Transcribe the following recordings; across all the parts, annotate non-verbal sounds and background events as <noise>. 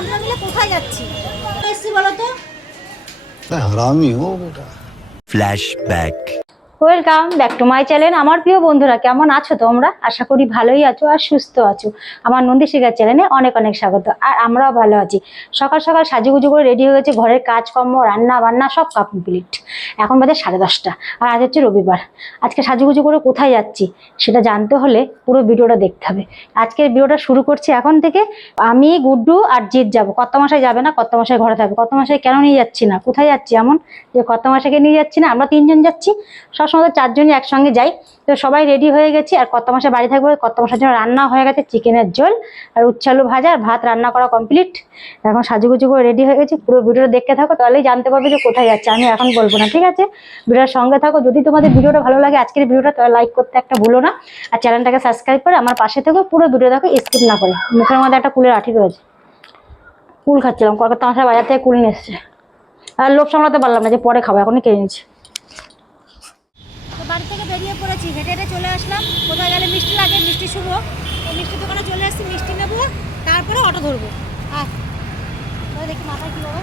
বন্ধুরা মিলে কোথায় যাচ্ছি? এসছি বলো তো। Flashback welcome back to my channel আমার প্রিয় বন্ধুরা কেমন আছো তোমরা? আশা করি ভালোই আছো আর সুস্থ আছো। আমার নন্দী নন্দীশিকার চ্যানেলে অনেক অনেক স্বাগত। আর আমরাও ভালো আছি। সকাল সকাল সাজুগুজু করে রেডি হয়ে গেছে। ঘরের কাজকর্ম রান্না বান্না সব কমপ্লিট এখন বাজে সাড়ে দশটা, আর আজ হচ্ছে রবিবার। আজকে সাজুগুজু করে কোথায় যাচ্ছি সেটা জানতে হলে পুরো ভিডিওটা দেখতে হবে। আজকের ভিডিওটা শুরু করছি এখন থেকে। আমি, গুড্ডু আর জিৎ যাব। কত মাসায় যাবে না কত মাসায় ঘরে থাকবে। কত মাসায় কেন নিয়ে যাচ্ছি না? কোথায় যাচ্ছি এমন? যে কত মাসাকে নিয়ে যাচ্ছি না, আমরা তিনজন যাচ্ছি। সবসময় তো চারজনই একসঙ্গে যাই। তো সবাই রেডি হয়ে গেছি, আর কত মাসে বাড়ি থাকবে মাসের জন্য রান্না হয়ে গেছে চিকেনের ঝোল আর উচ্ছালু ভাজা আর ভাত রান্না করা কমপ্লিট এখন সাজুগুজু করে রেডি হয়ে গেছি। পুরো ভিডিওটা দেখতে থাকো, তাহলেই জানতে পারবে যে কোথায় যাচ্ছে। আমি এখন বলব না, ঠিক আছে? ভিডিওর সঙ্গে থাকো। যদি তোমাদের ভিডিওটা ভালো লাগে, আজকের ভিডিওটা তাহলে লাইক করতে একটা ভুলো না। আর চ্যানেলটাকে সাবস্ক্রাইব করে আমার পাশে থেকো। পুরো ভিডিও দেখো স্কিপ না করে। মুখের মধ্যে একটা কুলের আঠি রয়েছে। কুল খাচ্ছিলাম। কলকাতা মাসের বাজার থেকে কুল নিয়ে এসছে। আর লোভ সামলাতে পারলাম না যে পরে খাব, এখনই কিনে নিচ্ছি। বাড়ি থেকে বেরিয়ে হেঁটে হেঁটে চলে আসলাম। মিষ্টি লাগে? মিষ্টি চলে আসছি মিষ্টি তারপরে অটো ধরবো। আর দেখি মাথায় কী হবে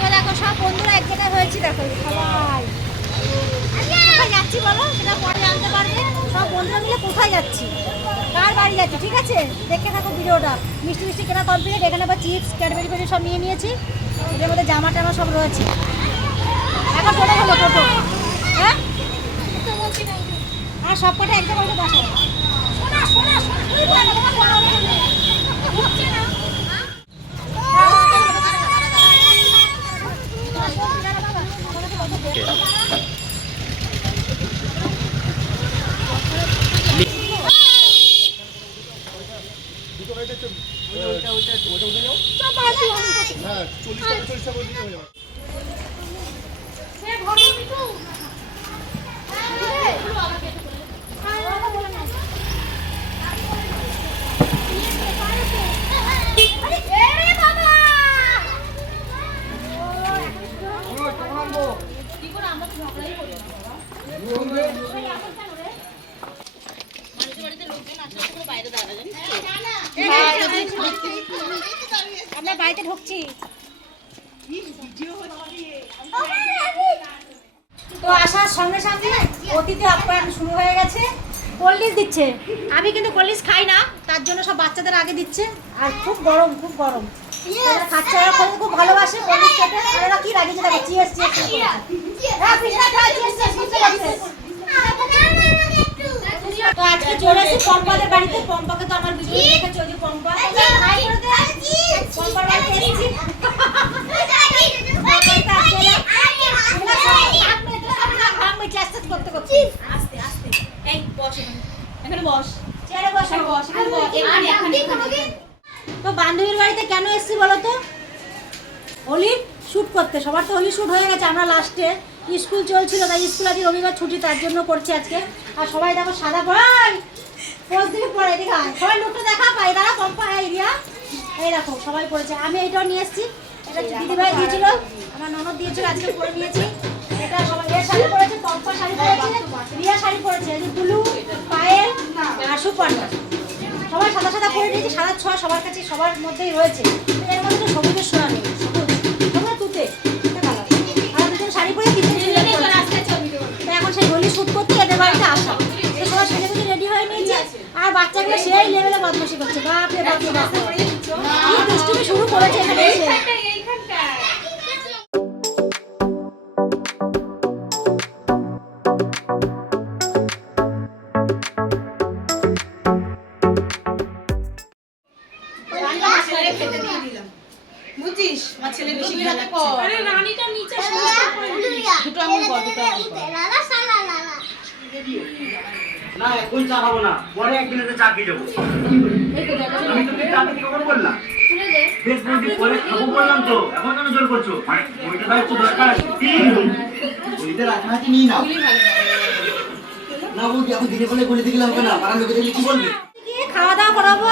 তো দেখো সব বন্ধুরা কোথায় যাচ্ছি বলো সেটা পরে জানতে পারবে সব বন্ধুরা মিলে কোথায় যাচ্ছি কার বাড়ি যাচ্ছি ঠিক আছে দেখে থাকো ভিডিওটা মিষ্টি মিষ্টি কেনা কমপ্লিট এখানে আবার চিপস ক্যাডবেরি ফেডি সব নিয়ে নিয়েছি এদের মধ্যে জামা টামা সব রয়েছে এখন টোটো হ্যাঁ আর সব কটা এক জায়গায় বসো শোনা শোনা আমরা বাড়িতে ঢুকছি তো আসার সঙ্গে সঙ্গে অতিথি আপ্যায়ন শুরু হয়ে গেছে। কল্লিস দিচ্ছে। আমি কিন্তু কল্লিস খাই না তার জন্য সব বাচ্চাদের আগে দিচ্ছে। আর খুব গরম খুব গরম। এরা খাচ্ছে খুব ভালোবাসে কল্লিস খেতে। আর এরা কি লাগিয়েছে দেখো চিয়ার্স চিয়ার্স তো আজকে চলে এসেছি পম্পাদের বাড়িতে। পম্পাকে তো আমার ভিডিও দেখেছি ওই যে পম্পা। তো বান্ধবীর বাড়িতে কেন এসেছি বলো তো? হোলি শ্যুট করতে, সবার তো হোলি শ্যুট হয়ে গেছে, আমরা লাস্টে স্কুল চলছিল, তাই স্কুল আজ রবিবার ছুটি, তার জন্য করছি আজকে। আর সবাই দেখো সাদা পড়াই পোজ দিকে পড়ে এদিকে আয়। সবাই লুকটা দেখা পাই দাঁড়া পম্পা এরিয়া এই দেখো সবাই পড়েছে। আমি এইটাও নিয়ে এসেছি। এটা দিদিভাই দিয়েছিল। আমার ননদ দিয়েছিল আজকে পরে নিয়েছি। এটা সবাই এর শাড়ি পরেছে পম্পা শাড়ি পরেছে রিয়া শাড়ি পরেছে। এই যে ব্লু পায়েল আর সুপর্ণা। সবাই সাদা সাদা পরে নিয়েছি সাদা ছোঁয়া সবার কাছে সবার মধ্যেই রয়েছে। এর মধ্যে সবুজের ছোঁয়া নেই সবুজ। তুতে আর দুজন শাড়ি পরে তিনজন এখন সেই হোলি শুট করতে এদের বাড়িতে আসা। তো সবাই সেজে রেডি হয়ে নিয়েছে। আর বাচ্চাগুলো সেই লেভেলে বদমাশি করছে। বাপ রে বাপ রে বাপ কি দুষ্টুমি শুরু করেছে এখানে এসে। এইখানটায় রান্না করে খেতে দিয়ে দিলাম। বুঝিস? আমার ছেলে বেশি খেলা করছে আরে রানীটা নিচে দুটো আঙুল কর দুটো আঙুল কর। না এখন চা খাব না। পরে এক চা খেয়ে যাব। আমি চা খেতে কখন বললাম বেশ বলছি পরে খাব বললাম তো। এখন কেন জোর করছ? ওইটা তো একটু দরকার। আছে ওইটা রাখা আছে নিয়ে নাও? না বৌদি এখন দিনে বলে বলে দিলে না পাড়ার লোকে দেখলে কি বলবে? খাওয়া দাওয়া করাবো।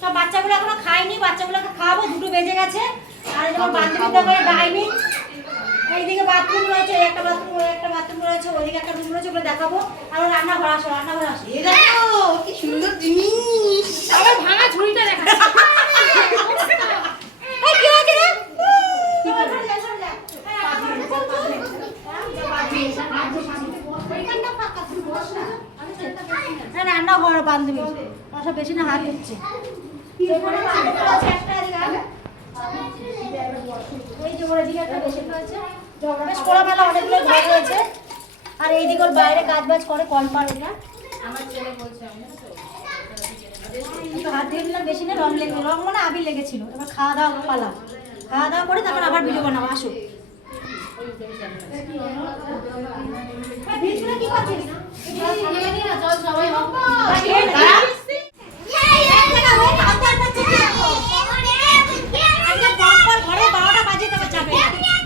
সব বাচ্চাগুলো এখনও খায়নি বাচ্চাগুলোকে খাওয়াবো দুটো বেজে গেছে। আর যেমন বাথরুমটা করে ডাইনিং এইদিকে বাথরুম রয়েছে একটা বাথরুম একটা বাথরুম রয়েছে ওইদিকে একটা রুম রয়েছে ওগুলো দেখাবো। আর রান্নাঘর আসো রান্নাঘর আসো। এই দেখো কি সুন্দর জিনিস। আবার ভাঙা ঝুড়িটা দেখা <laughs> এই, কি হয়েছে রে? না, রান্নাঘর বান্ধবী সব বেশি না হাত হচ্ছে এখানে বাথরুম রয়েছে একটা, এদিকে আয়। ওই যে ওর এদিকে একটা বেসিন রয়েছে বেশ খোলামেলা অনেকগুলো ঘর রয়েছে আর এইদিকে ওর বাইরে কাজ বাজ করে কল পার ওটা একটু হাত দিয়ে দিলাম বেশি না রং লেগে রং মানে আবির লেগেছিল এবার খাওয়া দাওয়া পালা খাওয়া দাওয়া করে তারপর আবার ভিডিও বানাবো আসো কি করছিস? এক জায়গা হয়ে কাঁদতে কাঁদতে চেপে রাখো। আজকে বম্পার ঘরে বারোটা বাজে তবে যাবে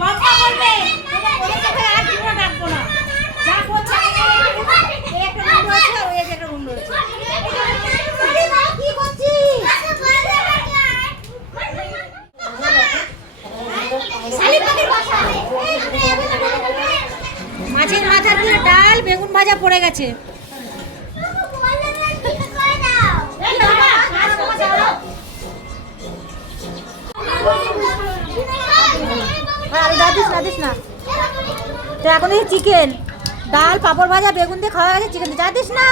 বম্পা বলবে তোকে বলে যাবে আর জীবনে ডাকবো না যা করছে এই একটা রুম রয়েছে আর ওই একটা রুম রয়েছে আরে মা, কি করছিস মাছের মাথা দিয়ে ডাল বেগুন ভাজা পড়ে গেছে এখন এই চিকেন ডাল পাপড় ভাজা বেগুন দিয়ে খাওয়া গেছে চিকেন যা দিস না।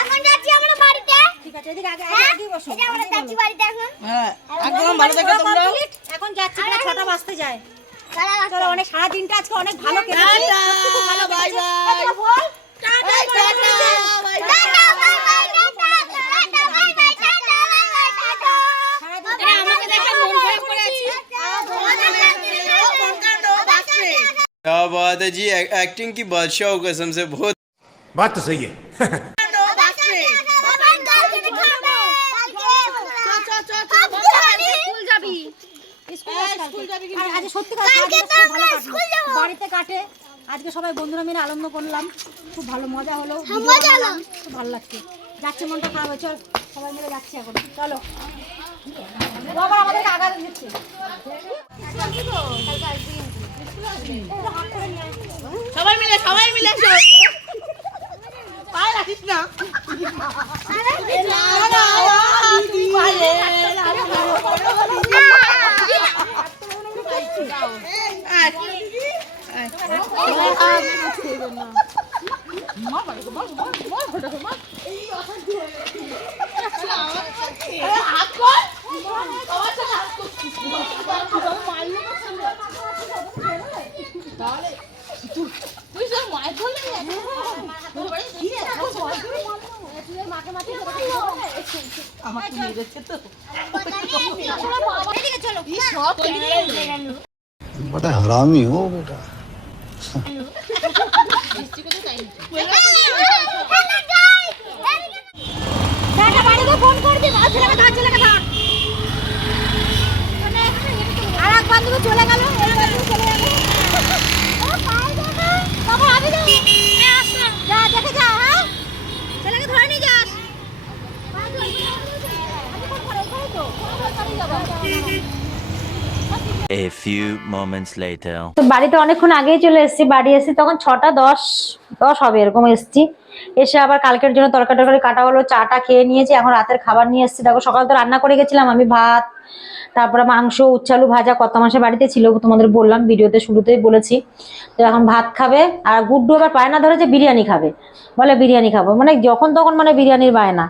এখন যাচ্ছি ঠিক আছে এদিকে আগে হ্যাঁ আগে বসো এটা আমরা যাচ্ছি বাড়িতে এখন হ্যাঁ একদম ভালো থেকে তোমরা এখন যাচ্ছি প্রায় ছটা বাজতে যায় তারা চলো অনেক সারা দিনটা আজকে অনেক ভালো কেটেছে টাটা, সত্যি খুব ভালো বাই কেটেছে বাই। এই তোরা বল tata, tata, bye bye. Tata bye bye tata tata bye bye tata bye bye tata সারাদিন আমাকে দেখে মন খারাপ করে আছি। क्या बात है जी एक- एक्टिंग की बादशाह हो कसम से बहुत बात तो सही है <laughs> স্কুল যাব। বাড়িতে কাটে। আজকে সবাই বন্ধুরা মিলে আনন্দ করলাম। খুব ভালো মজা হলো। হ্যাঁ, খুব ভালো লাগছে। যাচ্ছে মনটা খারাপ হয়েছে। সবাই মিলে যাচ্ছি এখন। চলো। ও আবার আঘাত দিচ্ছে। সবাই মিলে সবাই মিলে পায়ে রাখিস না। আমাকে মেরেছে তো। बेटा আর এক বান্ধবী চলে গেল চলে গেল বাবা আমি যা দেখে যা হ্যাঁ। ছেলেকে ধরে নিয়ে যাস A few moments later. তো বাড়িতে অনেকক্ষণ আগেই চলে এসেছি, বাড়ি এসেছি তখন ছটা দশ দশ হবে এরকম এসেছি এসে আবার কালকের জন্য তরকারি টরকারি কাটা হলো চাটা খেয়ে নিয়েছি, এখন রাতের খাবার নিয়ে এসেছি দেখো সকাল তো রান্না করে গেছিলাম আমি, ভাত তারপরে মাংস উচ্ছালু ভাজা কত মাসে বাড়িতে ছিল তোমাদের বললাম, ভিডিওতে শুরুতেই বলেছি। তো এখন ভাত খাবে, আর গুড্ডু আবার বায়না ধরেছে বিরিয়ানি খাবে। বলে বিরিয়ানি খাব। মানে যখন তখন মানে বিরিয়ানির বায়না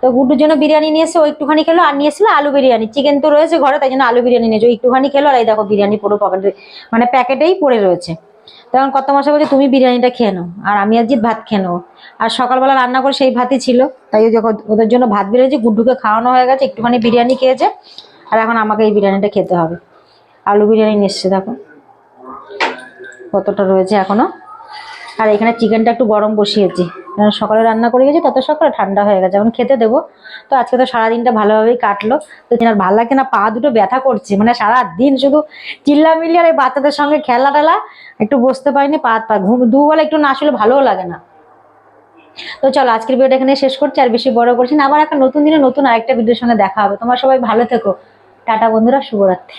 তো গুড্ডুর জন্য বিরিয়ানি নিয়ে এসে ও একটুখানি খেলো আর নিয়ে এসেছিল আলু বিরিয়ানি। চিকেন তো রয়েছে ঘরে, তাই জন্য আলু বিরিয়ানি নিয়েছে একটুখানি খেলো আর এই দেখো বিরিয়ানি পুরো পকেটে মানে প্যাকেটেই পড়ে রয়েছে। তখন কত মাসে বলছে, তুমি বিরিয়ানিটা খেয়ে নাও। আর আমি আজকে ভাত খেয়ে নেব। আর সকালবেলা রান্না করে সেই ভাতই ছিল। তাই যখন ওদের জন্য ভাত বেরিয়েছে, গুড্ডুকে খাওয়ানো হয়ে গেছে, একটুখানি বিরিয়ানি খেয়েছে। আর এখন আমাকে এই বিরিয়ানিটা খেতে হবে। আলু বিরিয়ানি এসছে দেখো কতটা রয়েছে এখনও। আর এখানে চিকেনটা একটু গরম বসিয়েছি। সকালে রান্না করে গেছি, তত সকালে ঠান্ডা হয়ে গেছে। এখন খেতে দেবো। তো আজকে তো সারাদিনটা ভালোভাবেই কাটলো। তো আর ভালো লাগছে না, পা দুটো ব্যথা করছে। মানে সারা দিন শুধু চিল্লামিল্লি আর এই বাচ্চাদের সঙ্গে খেলা টেলা একটু বসতে পারিনি, পা পা ঘুম দুবেলা একটু না আসলে ভালোও লাগে না। তো চলো, আজকের ভিডিওটা এখানে শেষ করছি। আর বেশি বড় করছি না। আবার একটা নতুন দিনে নতুন আরেকটা ভিডিওর সঙ্গে দেখা হবে। তোমার সবাই ভালো থেকো। টাটা বন্ধুরা শুভরাত্রি।